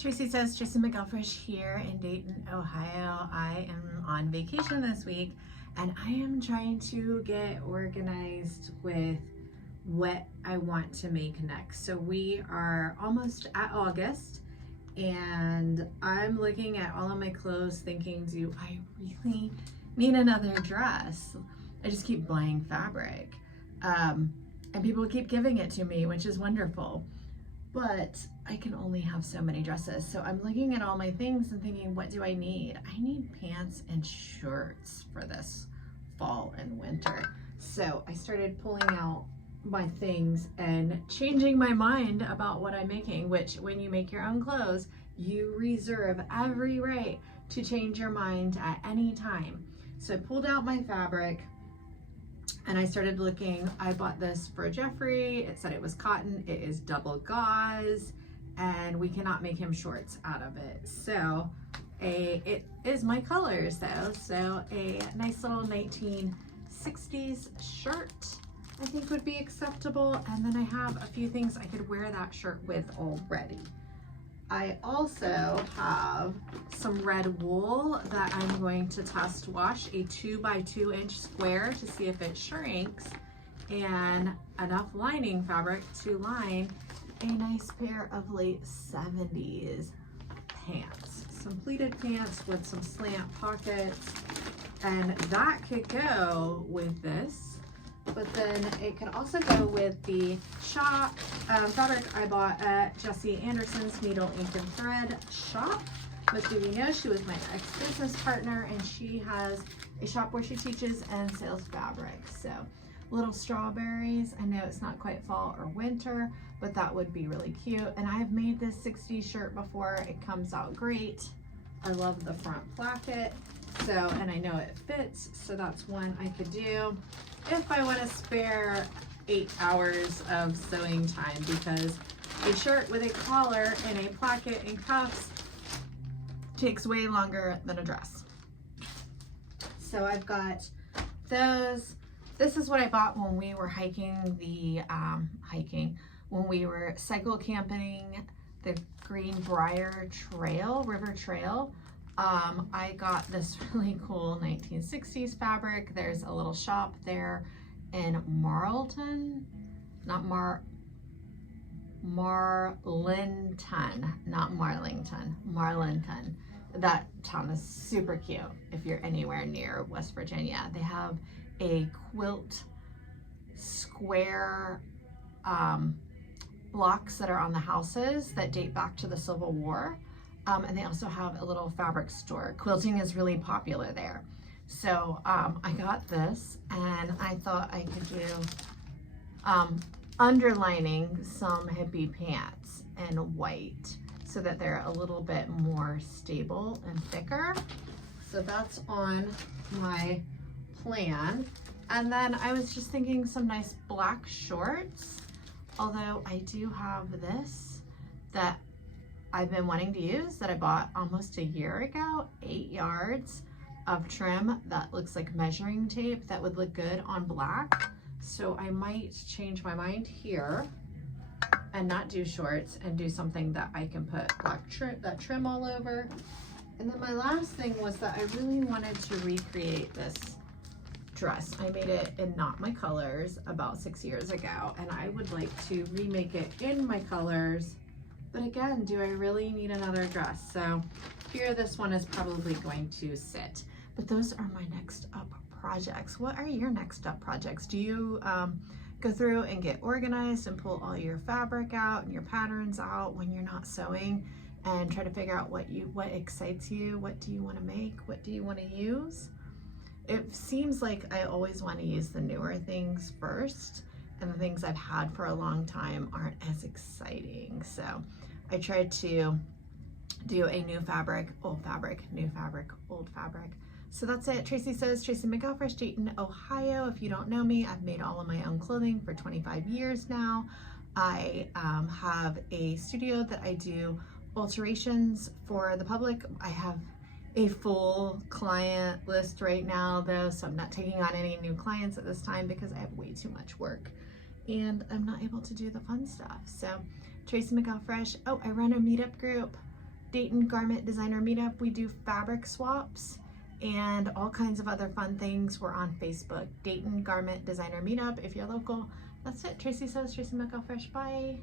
Tracy says, Tracy McElfresh here in Dayton, Ohio. I am on vacation this week and I am trying to get organized with what I want to make next. So we are almost at August and I'm looking at all of my clothes thinking, do I really need another dress? I just keep buying fabric and people keep giving it to me, which is wonderful. But I can only have so many dresses. So I'm looking at all my things and thinking, what do I need? I need pants and shirts for this fall and winter. So I started pulling out my things and changing my mind about what I'm making, which when you make your own clothes, you reserve every right to change your mind at any time. So I pulled out my fabric and I started looking. I bought this for Jeffrey. It said it was cotton. It is double gauze and we cannot make him shorts out of it. So it is my colors though. So a nice little 1960s shirt I think would be acceptable. And then I have a few things I could wear that shirt with already. I also have some red wool that I'm going to test wash, a 2x2 inch square to see if it shrinks, and enough lining fabric to line a nice pair of late 70s pants. Some pleated pants with some slant pockets, and that could go with this. But then it could also go with the shop fabric I bought at Jessie Anderson's Needle, Ink, and Thread shop. Most of you know she was my ex-business partner and she has a shop where she teaches and sells fabric. So little strawberries. I know it's not quite fall or winter, but that would be really cute. And I've made this 60s shirt before. It comes out great. I love the front placket. So, and I know it fits, so that's one I could do if I want to spare 8 hours of sewing time, because a shirt with a collar and a placket and cuffs takes way longer than a dress. So I've got those. This is what I bought when we were hiking the when we were cycle camping the Greenbrier Trail, River Trail. I got this really cool 1960s fabric. There's a little shop there in Marlton, not Marlinton, not Marlington, Marlinton. That town is super cute if you're anywhere near West Virginia. They have a quilt square blocks that are on the houses that date back to the Civil War. And they also have a little fabric store. Quilting is really popular there. So I got this and I thought I could do underlining some hippie pants in white so that they're a little bit more stable and thicker. So that's on my plan. And then I was just thinking some nice black shorts, although I do have this that I've been wanting to use that I bought almost a year ago, 8 yards of trim that looks like measuring tape that would look good on black. So I might change my mind here and not do shorts and do something that I can put black trim all over. And then my last thing was that I really wanted to recreate this dress. I made it in not my colors about 6 years ago, and I would like to remake it in my colors. But again, do I really need another dress? So here, this one is probably going to sit. But those are my next up projects. What are your next up projects? Do you go through and get organized and pull all your fabric out and your patterns out when you're not sewing and try to figure out what excites you? What do you want to make? What do you want to use? It seems like I always want to use the newer things first, and the things I've had for a long time aren't as exciting. So I tried to do a new fabric, old fabric, new fabric, old fabric. So that's it. Tracy says, Tracy McElfresh, Dayton, Ohio. If you don't know me, I've made all of my own clothing for 25 years now. I have a studio that I do alterations for the public. I have a full client list right now though, so I'm not taking on any new clients at this time because I have way too much work and I'm not able to do the fun stuff. So Tracy McElfresh. Oh, I run a meetup group Dayton Garment Designer Meetup. We do fabric swaps and all kinds of other fun things. We're on Facebook, Dayton Garment Designer Meetup. If you're local, that's it. Tracy says, Tracy McElfresh, bye.